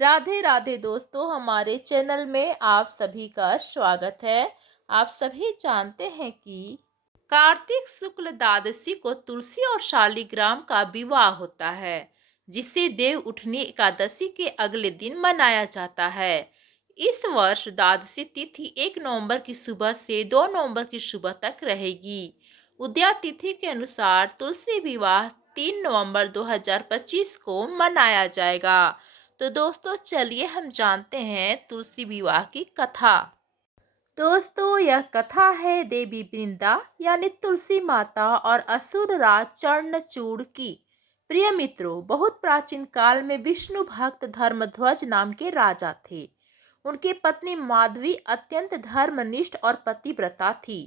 राधे राधे दोस्तों, हमारे चैनल में आप सभी का स्वागत है। आप सभी जानते हैं कि कार्तिक शुक्ल द्वादशी को तुलसी और शालिग्राम का विवाह होता है, जिसे देव उठनी एकादशी के अगले दिन मनाया जाता है। इस वर्ष द्वादशी तिथि 1 नवंबर की सुबह से 2 नवंबर की सुबह तक रहेगी। उदया तिथि के अनुसार तुलसी विवाह 3 नवंबर 2025 को मनाया जाएगा। तो दोस्तों, चलिए हम जानते हैं तुलसी विवाह की कथा। दोस्तों, यह कथा है देवी वृंदा यानी तुलसी माता और असुर राज चरणचूड़ की। प्रिय मित्रों, बहुत प्राचीन काल में विष्णु भक्त धर्मध्वज नाम के राजा थे। उनकी पत्नी माधवी अत्यंत धर्मनिष्ठ और पतिव्रता थी।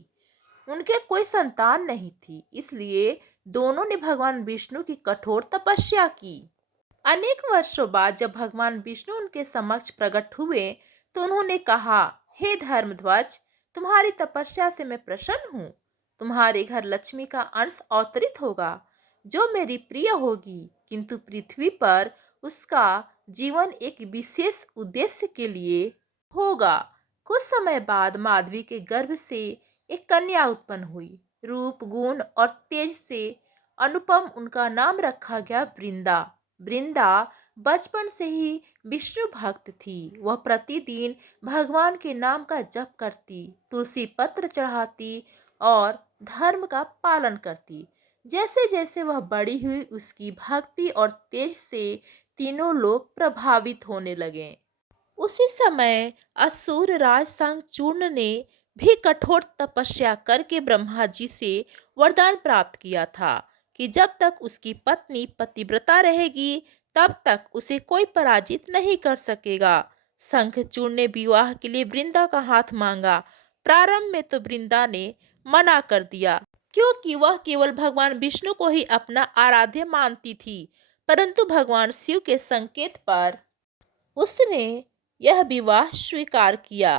उनके कोई संतान नहीं थी, इसलिए दोनों ने भगवान विष्णु की कठोर तपस्या की। अनेक वर्षों बाद जब भगवान विष्णु उनके समक्ष प्रकट हुए, तो उन्होंने कहा, हे धर्मध्वज, तुम्हारी तपस्या से मैं प्रसन्न हूँ। तुम्हारे घर लक्ष्मी का अंश अवतरित होगा, जो मेरी प्रिय होगी, किंतु पृथ्वी पर उसका जीवन एक विशेष उद्देश्य के लिए होगा। कुछ समय बाद माधवी के गर्भ से एक कन्या उत्पन्न हुई। रूप, गुण और तेज से अनुपम उनका नाम रखा गया वृंदा। वृंदा बचपन से ही विष्णु भक्त थी। वह प्रतिदिन भगवान के नाम का जप करती, तुलसी पत्र चढ़ाती और धर्म का पालन करती। जैसे जैसे वह बड़ी हुई, उसकी भक्ति और तेज से तीनों लोग प्रभावित होने लगे। उसी समय असुर राज शंखचूर्ण ने भी कठोर तपस्या करके ब्रह्मा जी से वरदान प्राप्त किया था कि जब तक उसकी पत्नी पतिव्रता रहेगी, तब तक उसे कोई पराजित नहीं कर सकेगा। शंखचूर्ण ने विवाह के लिए वृंदा का हाथ मांगा। प्रारंभ में तो वृंदा ने मना कर दिया, क्योंकि वह केवल भगवान विष्णु को ही अपना आराध्य मानती थी। परंतु भगवान शिव के संकेत पर उसने यह विवाह स्वीकार किया,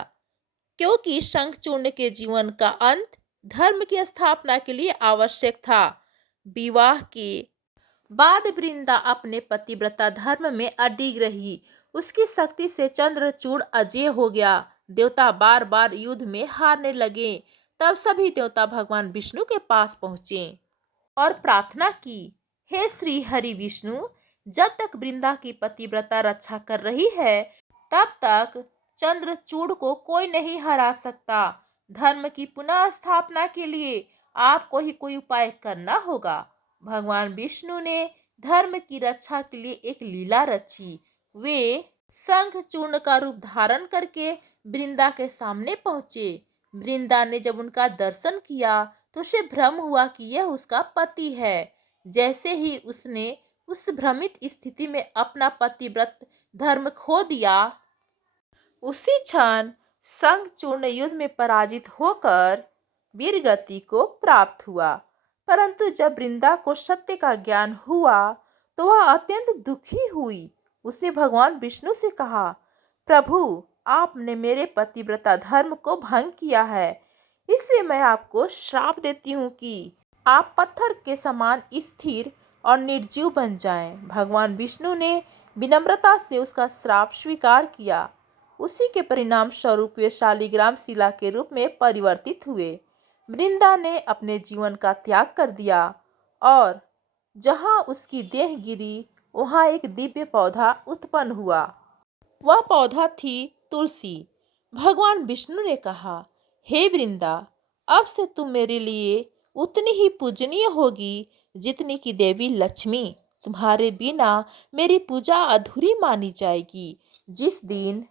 क्योंकि शंखचूर्ण के जीवन का अंत धर्म की स्थापना के लिए आवश्यक था। विवाह के बाद वृंदा अपने पतिव्रता धर्म में अडिग रही। उसकी शक्ति से चंद्रचूड़ अजेय हो गया। देवता बार बार युद्ध में हारने लगे। तब सभी देवता भगवान विष्णु के पास पहुंचे और प्रार्थना की, हे श्री हरि विष्णु, जब तक वृंदा की पतिव्रता रक्षा कर रही है, तब तक चंद्रचूड़ को कोई नहीं हरा सकता। धर्म की पुनः स्थापना के लिए आपको ही कोई उपाय करना होगा। भगवान विष्णु ने धर्म की रक्षा के लिए एक लीला रची। वे शंखचूर्ण का रूप धारण करके वृंदा के सामने पहुंचे। वृंदा ने जब उनका दर्शन किया, तो उसे भ्रम हुआ कि यह उसका पति है। जैसे ही उसने उस भ्रमित स्थिति में अपना पतिव्रत धर्म खो दिया, उसी क्षण शंखचूर्ण युद्ध में पराजित होकर वीरगति को प्राप्त हुआ। परंतु जब वृंदा को सत्य का ज्ञान हुआ, तो वह अत्यंत दुखी हुई। उसने भगवान विष्णु से कहा, प्रभु, आपने मेरे पतिव्रता धर्म को भंग किया है, इसलिए मैं आपको श्राप देती हूँ कि आप पत्थर के समान स्थिर और निर्जीव बन जाएं। भगवान विष्णु ने विनम्रता से उसका श्राप स्वीकार किया। उसी के परिणाम स्वरूप वे शालिग्राम शिला के रूप में परिवर्तित हुए। वृंदा ने अपने जीवन का त्याग कर दिया और जहाँ उसकी देह गिरी, वहाँ एक दिव्य पौधा उत्पन्न हुआ। वह पौधा थी तुलसी। भगवान विष्णु ने कहा, हे वृंदा, अब से तुम मेरे लिए उतनी ही पूजनीय होगी जितनी कि देवी लक्ष्मी। तुम्हारे बिना मेरी पूजा अधूरी मानी जाएगी। जिस दिन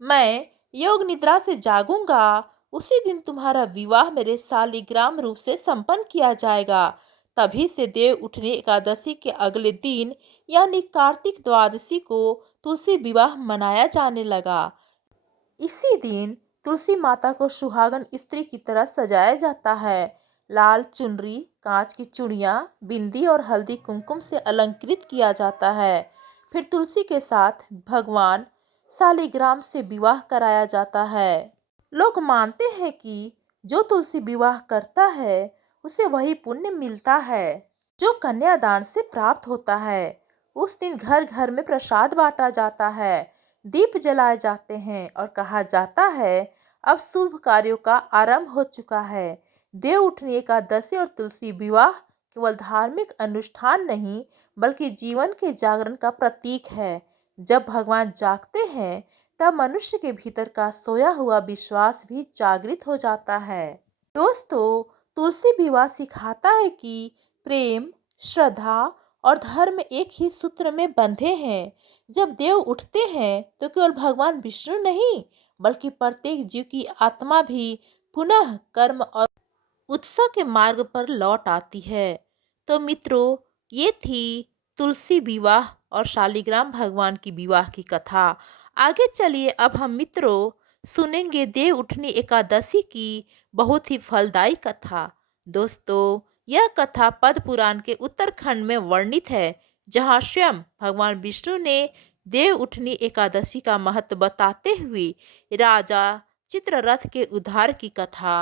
मैं योग निद्रा से जागूंगा, उसी दिन तुम्हारा विवाह मेरे शालिग्राम रूप से संपन्न किया जाएगा। तभी से देव उठनी एकादशी के अगले दिन यानी कार्तिक द्वादशी को तुलसी विवाह मनाया जाने लगा। इसी दिन तुलसी माता को सुहागन स्त्री की तरह सजाया जाता है। लाल चुनरी, कांच की चूड़ियाँ, बिंदी और हल्दी कुमकुम से अलंकृत किया जाता है। फिर तुलसी के साथ भगवान शालिग्राम से विवाह कराया जाता है। लोग मानते हैं कि जो तुलसी विवाह करता है, उसे वही पुण्य मिलता है जो कन्यादान से प्राप्त होता है। उस दिन घर घर में प्रसाद बांटा जाता है। दीप जलाए जाते हैं और कहा जाता है अब शुभ कार्यों का आरंभ हो चुका है। देव उठनी एकादशी और तुलसी विवाह केवल धार्मिक अनुष्ठान नहीं बल्कि जीवन के जागरण का प्रतीक है। जब भगवान जागते हैं तब मनुष्य के भीतर का सोया हुआ विश्वास भी जागृत हो जाता है। दोस्तों, तुलसी विवाह सिखाता है कि प्रेम, श्रद्धा और धर्म एक ही सूत्र में बंधे हैं। जब देव उठते हैं तो केवल भगवान विष्णु नहीं बल्कि प्रत्येक जीव की आत्मा भी पुनः कर्म और उत्सव के मार्ग पर लौट आती है। तो मित्रों, ये थी तुलसी विवाह और शालिग्राम भगवान की विवाह की कथा। आगे चलिए अब हम मित्रों सुनेंगे देव उठनी एकादशी की बहुत ही फलदायी कथा। दोस्तों, यह कथा पद्म पुराण के उत्तरखंड में वर्णित है, जहाँ स्वयं भगवान विष्णु ने देव उठनी एकादशी का महत्व बताते हुए राजा चित्ररथ के उद्धार की कथा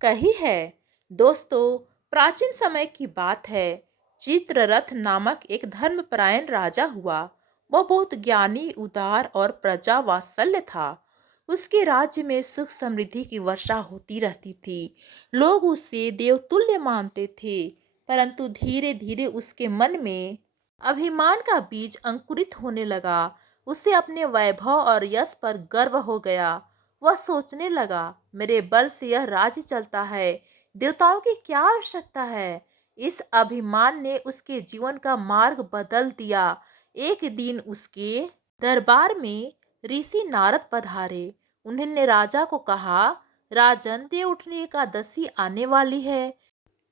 कही है। दोस्तों, प्राचीन समय की बात है। चित्ररथ नामक एक धर्मपरायण राजा हुआ। वह बहुत ज्ञानी, उदार और प्रजा वात्सल्य था। उसके राज्य में सुख समृद्धि की वर्षा होती रहती थी। लोग उसे देवतुल्य मानते थे। परंतु धीरे धीरे उसके मन में अभिमान का बीज अंकुरित होने लगा। उसे अपने वैभव और यश पर गर्व हो गया। वह सोचने लगा, मेरे बल से यह राज्य चलता है, देवताओं की क्या आवश्यकता है। इस अभिमान ने उसके जीवन का मार्ग बदल दिया। एक दिन उसके दरबार में ऋषि नारद पधारे। उन्होंने राजा को कहा, राजन, देव उठनी एकादशी आने वाली है।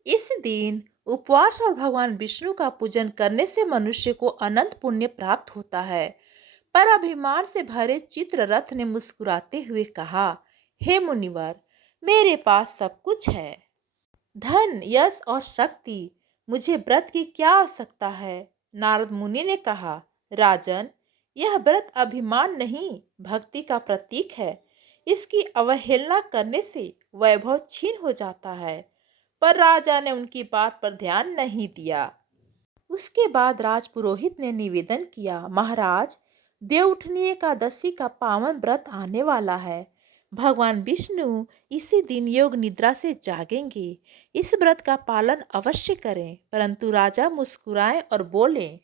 इस दिन उपवास और भगवान विष्णु का पूजन करने से मनुष्य को अनंत पुण्य प्राप्त होता है। पर अभिमान से भरे चित्ररथ ने मुस्कुराते हुए कहा, हे मुनिवर, मेरे पास सब कुछ है, धन, यश और शक्ति, मुझे व्रत की क्या आवश्यकता है। नारद मुनि ने कहा, राजन, यह व्रत अभिमान नहीं भक्ति का प्रतीक है। इसकी अवहेलना करने से वैभव छीन हो जाता है। पर राजा ने उनकी बात पर ध्यान नहीं दिया। उसके बाद राजपुरोहित ने निवेदन किया, महाराज, देवउठनी एकादशी का पावन व्रत आने वाला है। भगवान विष्णु इसी दिन योग निद्रा से जागेंगे। इस व्रत का पालन अवश्य करें। परंतु राजा मुस्कुराए और बोले,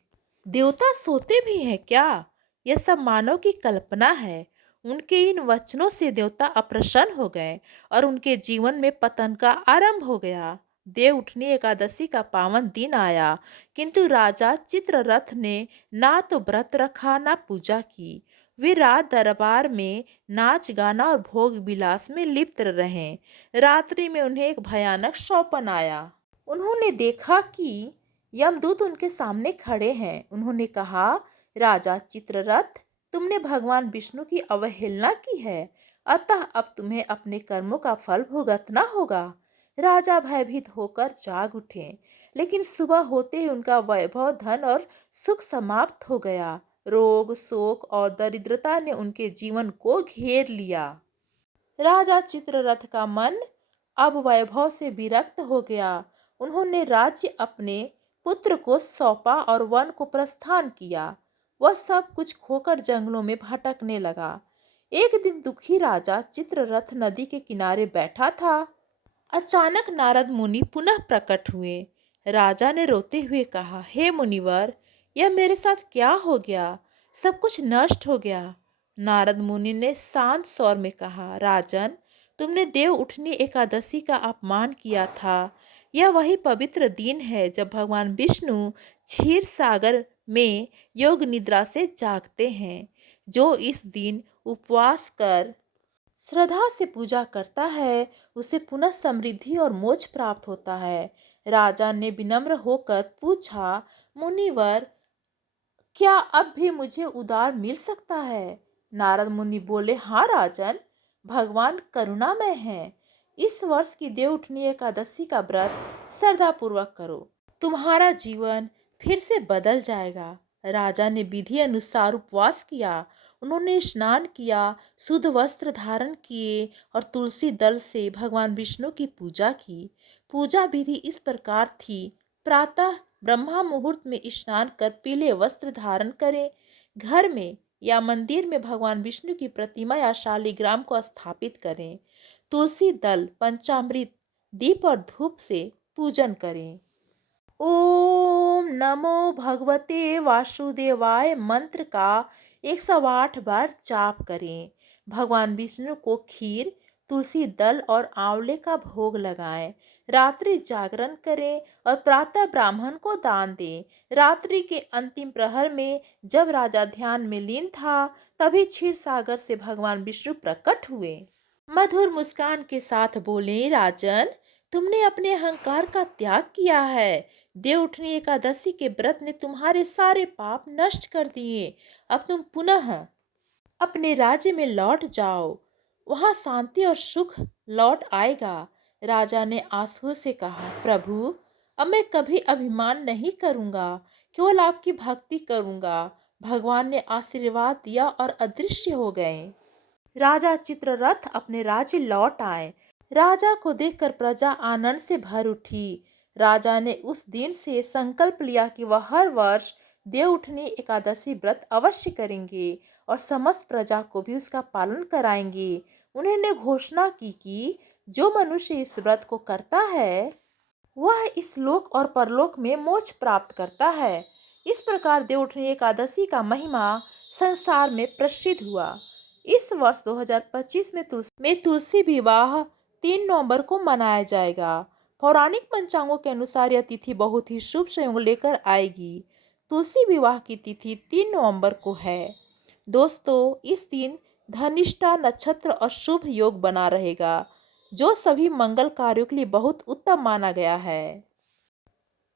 देवता सोते भी हैं क्या? यह सब मानव की कल्पना है। उनके इन वचनों से देवता अप्रसन्न हो गए और उनके जीवन में पतन का आरंभ हो गया। देव उठनी एकादशी का पावन दिन आया, किंतु राजा चित्ररथ ने ना तो व्रत रखा ना पूजा की। वे रात दरबार में नाच गाना और भोग विलास में लिप्त रहे। रात्रि में उन्हें एक भयानक सौपन आया। उन्होंने देखा कि यमदूत उनके सामने खड़े हैं। उन्होंने कहा, राजा चित्ररथ, तुमने भगवान विष्णु की अवहेलना की है, अतः अब तुम्हें अपने कर्मों का फल भुगतना होगा। राजा भयभीत होकर जाग उठे, लेकिन सुबह होते ही उनका वैभव, धन और सुख समाप्त हो गया। रोग, शोक और दरिद्रता ने उनके जीवन को घेर लिया। राजा चित्ररथ का मन अब वैभव से विरक्त हो गया। उन्होंने राज्य अपने पुत्र को सौंपा और वन को प्रस्थान किया। वह सब कुछ खोकर जंगलों में भटकने लगा। एक दिन दुखी राजा चित्ररथ नदी के किनारे बैठा था। अचानक नारद मुनि पुनः प्रकट हुए। राजा ने रोते हुए कहा, हे मुनिवर, यह मेरे साथ क्या हो गया? सब कुछ नष्ट हो गया। नारद मुनि ने शांत स्वर में कहा, राजन, तुमने देव उठनी एकादशी का अपमान किया था। यह वही पवित्र दिन है जब भगवान विष्णु क्षीर सागर में योग निद्रा से जागते हैं। जो इस दिन उपवास कर श्रद्धा से पूजा करता है, उसे पुनः समृद्धि और मोक्ष प्राप्त होता है। राजा ने विनम्र होकर पूछा, मुनिवर, क्या अब भी मुझे उद्धार मिल सकता है? नारद मुनि बोले, हाँ राजन, भगवान करुणामय है। इस वर्ष की देव उठनी एकादशी का व्रत श्रद्धा पूर्वक करो, तुम्हारा जीवन फिर से बदल जाएगा। राजा ने विधि अनुसार उपवास किया। उन्होंने स्नान किया, शुद्ध वस्त्र धारण किए और तुलसी दल से भगवान विष्णु की पूजा की। पूजा विधि इस प्रकार थी, प्रातः ब्रह्मा मुहूर्त में स्नान कर पीले वस्त्र धारण करें, घर में या मंदिर में भगवान विष्णु की प्रतिमा या शालिग्राम को स्थापित करें। तुलसी दल, पंचामृत, दीप और धूप से पूजन करें। ओम नमो भगवते वासुदेवाय मंत्र का 108 बार जाप करें। भगवान विष्णु को खीर, तुलसी दल और आंवले का भोग लगाएं। रात्रि जागरण करें और प्रातः ब्राह्मण को दान दें। रात्रि के अंतिम प्रहर में जब राजा ध्यान में लीन था, तभी क्षीर सागर से भगवान विष्णु प्रकट हुए। मधुर मुस्कान के साथ बोले, राजन, तुमने अपने अहंकार का त्याग किया है। देवउठनी एकादशी के व्रत ने तुम्हारे सारे पाप नष्ट कर दिए। अब तुम पुनः अपने राज्य में लौट जाओ, वहां शांति और सुख लौट आएगा। राजा ने आंसुओं से कहा, प्रभु, अब मैं कभी अभिमान नहीं करूंगा, केवल आपकी भक्ति करूंगा। भगवान ने आशीर्वाद दिया और अदृश्य हो गए। राजा चित्ररथ अपने राज्य लौट आए। राजा को देखकर प्रजा आनंद से भर उठी। राजा ने उस दिन से संकल्प लिया कि वह हर वर्ष देवउठनी एकादशी व्रत अवश्य करेंगे और समस्त प्रजा को भी उसका पालन कराएंगे। उन्होंने घोषणा की कि जो मनुष्य इस व्रत को करता है, वह इस लोक और परलोक में मोक्ष प्राप्त करता है। इस प्रकार देवउठनी एकादशी का महिमा संसार में प्रसिद्ध हुआ। इस वर्ष 2025 में तुलसी विवाह 3 नवंबर को मनाया जाएगा। पौराणिक पंचांगों के अनुसार यह तिथि बहुत ही शुभ संयोग लेकर आएगी। तुलसी विवाह की तिथि 3 नवंबर को है। दोस्तों, इस दिन धनिष्ठा नक्षत्र और शुभ योग बना रहेगा, जो सभी मंगल कार्यों के लिए बहुत उत्तम माना गया है।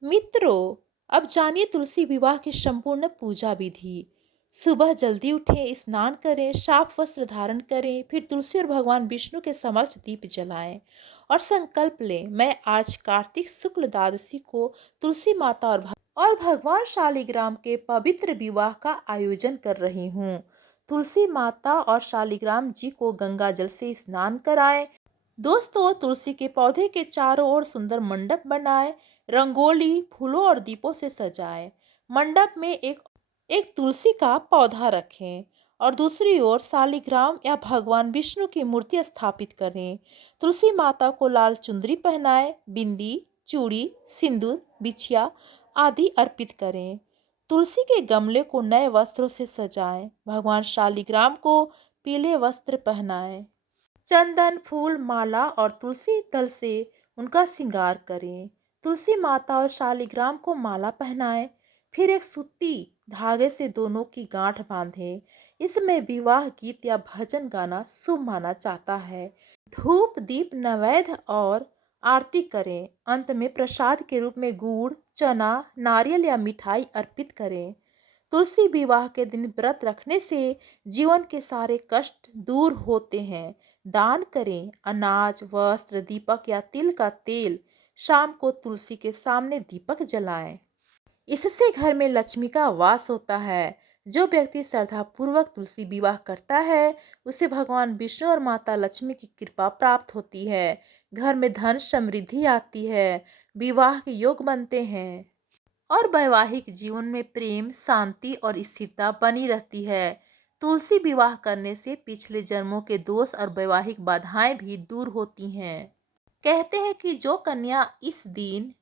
मित्रों, अब जानिए तुलसी विवाह की संपूर्ण पूजा विधि। सुबह जल्दी उठें, स्नान करें, साफ वस्त्र धारण करें, फिर तुलसी और भगवान विष्णु के समक्ष दीप जलाएं और संकल्प लें, मैं आज कार्तिक शुक्ल द्वादशी को तुलसी माता और भगवान शालिग्राम के पवित्र विवाह का आयोजन कर रही हूँ। तुलसी माता और शालिग्राम जी को गंगा जल से स्नान कराएं। दोस्तों, तुलसी के पौधे के चारों ओर सुंदर मंडप बनाएं, रंगोली, फूलों और दीपों से सजाएं। मंडप में एक तुलसी का पौधा रखें और दूसरी ओर शालिग्राम या भगवान विष्णु की मूर्ति स्थापित करें। तुलसी माता को लाल चुंदरी पहनाएं, बिंदी, चूड़ी, सिंदूर, बिछिया आदि अर्पित करें। तुलसी के गमले को नए वस्त्रों से सजाएं। भगवान शालिग्राम को पीले वस्त्र पहनाएं। चंदन, फूल, माला और तुलसी दल से उनका श्रृंगार करें। तुलसी माता और शालिग्राम को माला पहनाएं, फिर एक सूती धागे से दोनों की गांठ बांधें। इसमें विवाह गीत या भजन गाना शुभ माना जाता है। धूप, दीप, नैवेद्य और आरती करें। अंत में प्रसाद के रूप में गुड़, चना, नारियल या मिठाई अर्पित करें। तुलसी विवाह के दिन व्रत रखने से जीवन के सारे कष्ट दूर होते हैं। दान करें, अनाज, वस्त्र, दीपक या तिल का तेल। शाम को तुलसी के सामने दीपक जलाएं। इससे घर में लक्ष्मी का वास होता है। जो व्यक्ति श्रद्धा पूर्वक तुलसी विवाह करता है, उसे भगवान विष्णु और माता लक्ष्मी की कृपा प्राप्त होती है। घर में धन समृद्धि आती है, विवाह के योग बनते हैं और वैवाहिक जीवन में प्रेम, शांति और स्थिरता बनी रहती है। तुलसी विवाह करने से पिछले जन्मों के दोष और वैवाहिक बाधाएं भी दूर होती हैं। कहते हैं कि जो कन्या इस दिन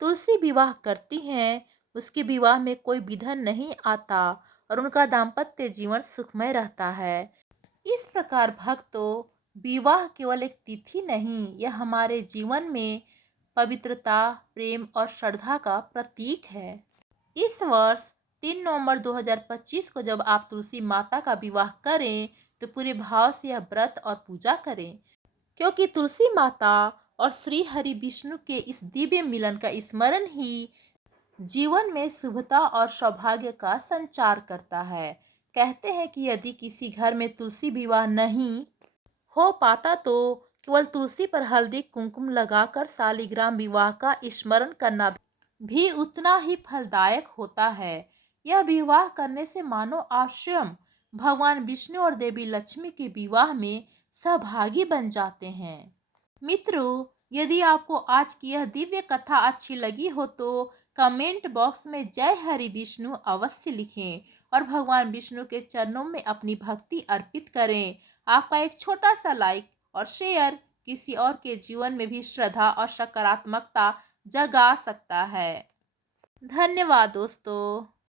तुलसी विवाह करती हैं, उसके विवाह में कोई विघ्न नहीं आता और उनका दाम्पत्य जीवन सुखमय रहता है। इस प्रकार भक्तों, विवाह केवल एक तिथि नहीं, यह हमारे जीवन में पवित्रता, प्रेम और श्रद्धा का प्रतीक है। इस वर्ष 3 नवंबर 2025 को जब आप तुलसी माता का विवाह करें, तो पूरे भाव से यह व्रत और पूजा करें, क्योंकि तुलसी माता और श्री हरि विष्णु के इस दिव्य मिलन का स्मरण ही जीवन में शुभता और सौभाग्य का संचार करता है। कहते हैं कि यदि किसी घर में तुलसी विवाह नहीं हो पाता, तो केवल तुलसी पर हल्दी कुमकुम लगाकर शालिग्राम विवाह का स्मरण करना भी उतना ही फलदायक होता है। यह विवाह करने से मानो आप स्वयं भगवान विष्णु और देवी लक्ष्मी के विवाह में सहभागी बन जाते हैं। मित्रों, यदि आपको आज की यह दिव्य कथा अच्छी लगी हो तो कमेंट बॉक्स में जय हरि विष्णु अवश्य लिखें और भगवान विष्णु के चरणों में अपनी भक्ति अर्पित करें। आपका एक छोटा सा लाइक और शेयर किसी और के जीवन में भी श्रद्धा और सकारात्मकता जगा सकता है। धन्यवाद दोस्तों।